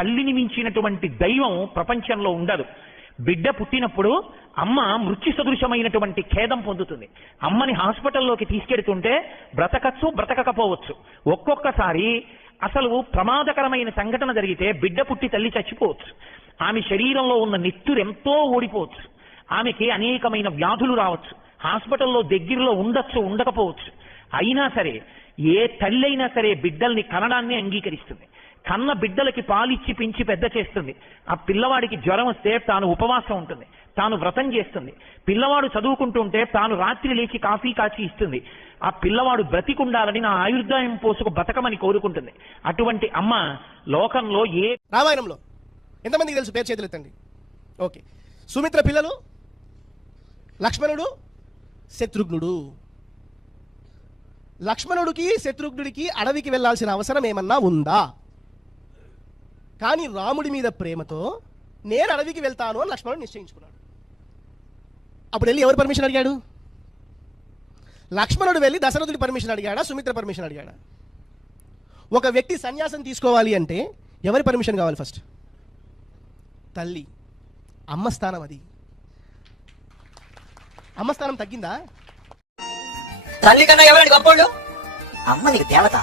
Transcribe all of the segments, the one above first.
తల్లిని మించినటువంటి దైవం ప్రపంచంలో ఉండదు. బిడ్డ పుట్టినప్పుడు అమ్మ మృత్యు సదృశమైనటువంటి ఖేదం పొందుతుంది. అమ్మని హాస్పిటల్లోకి తీసుకెడుతుంటే బ్రతకచ్చు, బ్రతకకపోవచ్చు. ఒక్కొక్కసారి అసలు ప్రమాదకరమైన సంఘటన జరిగితే బిడ్డ పుట్టి తల్లి చచ్చిపోవచ్చు. ఆమె శరీరంలో ఉన్న నెత్తురు ఎంతో ఓడిపోవచ్చు. ఆమెకి అనేకమైన వ్యాధులు రావచ్చు. హాస్పిటల్లో దగ్గరలో ఉండొచ్చు, ఉండకపోవచ్చు. అయినా సరే ఏ తల్లి అయినా సరే బిడ్డల్ని కనడాన్ని అంగీకరిస్తుంది. కన్న బిడ్డలకి పాలిచ్చి పెంచి పెద్ద చేస్తుంది. ఆ పిల్లవాడికి జ్వరం వస్తే తాను ఉపవాసం ఉంటుంది, తాను వ్రతం చేస్తుంది. పిల్లవాడు చదువుకుంటుంటే తాను రాత్రి లేచి కాఫీ కాచి ఇస్తుంది. ఆ పిల్లవాడు బ్రతికుండాలని నా ఆయుర్దాయం పోసుకు బతకమని కోరుకుంటుంది. అటువంటి అమ్మ లోకంలో రామాయణంలో ఎంతమందికి తెలుసు? పేరు చేతులు ఎత్తండి. ఓకే. సుమిత్ర పిల్లలు లక్ష్మణుడు, శత్రుఘ్నుడు. లక్ష్మణుడికి శత్రుఘ్నుడికి అడవికి వెళ్లాల్సిన అవసరం ఏమన్నా ఉందా? కానీ రాముడి మీద ప్రేమతో నేను అడవికి వెళ్తాను అని లక్ష్మణుడు నిశ్చయించుకున్నాడు. అప్పుడు వెళ్ళి ఎవరు పర్మిషన్ అడిగాడు? లక్ష్మణుడు వెళ్ళి దశరథుడి పర్మిషన్ అడిగాడా, సుమిత్ర పర్మిషన్ అడిగాడా? ఒక వ్యక్తి సన్యాసం తీసుకోవాలి అంటే ఎవరి పర్మిషన్ కావాలి? ఫస్ట్ తల్లి. అమ్మ స్థానం అది. అమ్మ స్థానం తగ్గిందా? తల్లి కన్నా ఎవరండి గొప్పోళ్ళు? అమ్మ నీకు దేవత,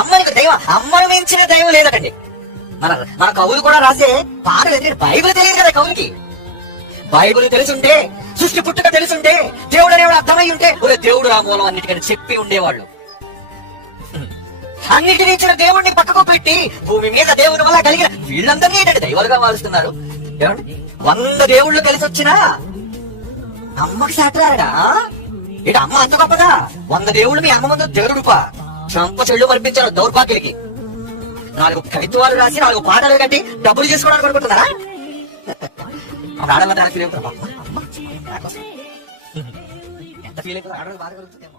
అమ్మ నీకు దైవం. అమ్మను మించిన దైవం లేదటండి. మన కవులు కూడా రాసే పాటలు ఎదిరి బైబిల్ తెలియదు కదా కవులకి. బైబిల్ తెలుసుంటే, సృష్టి పుట్టుక తెలుసుంటే, దేవుడు అనేవాడు అర్థమై ఉంటే ఒరే దేవుడు రా మూలం అన్నిటికని చెప్పి ఉండేవాళ్ళు. అన్నిటిని ఇచ్చిన దేవుడిని పక్కకు పెట్టి భూమి మీద దేవుడి వల్ల కలిగిన వీళ్ళందరినీ ఏంటంటే దైవాలుగా మారుస్తున్నారు. ఏమండి 100 దేవుళ్ళు కలిసి వచ్చినా అమ్మకి సాటరాడా? ఇటు అమ్మ అంత గొప్పదా? 100 దేవుళ్ళు మీ అమ్మ ముందు దేవుడుపా చంప చెళ్ళు మర్పించారు దౌర్భాగ్యులకి. 4 కవిత్వాలు రాసి 4 పాటలు కట్టి డబ్బులు చేసుకోవడానికి అనుకుంటున్నారా? ఎంత ఫీల్ అయిపోతుంది ఆడవాళ్ళు బాధ కలుగుతుందేమో.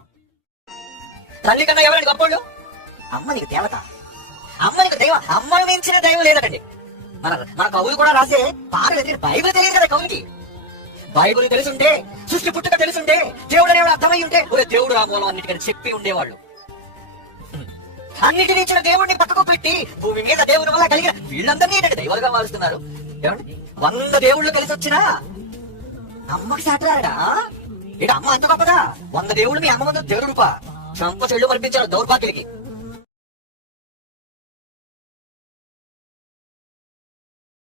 తల్లి కన్నా ఎవరండి గొప్పోళ్ళు? అమ్మ నీకు దేవత, అమ్మ నీకు దైవం. అమ్మను మించిన దైవం లేదటండి. మన కవులు కూడా రాసే పాటలు ఎదిరి బైబిల్ తెలియదు కదా కవులకి. బైబిల్ తెలుసుంటే, సృష్టి పుట్టుక తెలుసుంటే, దేవుడు అనేవాడు అర్థమై ఉంటే ఒరే దేవుడు రా మూలం అన్నిటికని చెప్పి ఉండేవాళ్ళు. అన్నిటిని ఇచ్చిన దేవుడిని పక్కకు పెట్టి భూమి మీద దేవుడి వల్ల కలిగిన వీళ్ళందరినీ ఏంటంటే దైవాలుగా మారుస్తున్నారు. ఏమండి 100 దేవుళ్ళు కలిసి వచ్చినా అమ్మకి సాటరాడా? ఇటు అమ్మ అంత గొప్పదా? 100 దేవుళ్ళు మీ అమ్మ ముందు దేవుడుపా చంప చెళ్ళు మర్పించారు దౌర్భాగ్యులకి.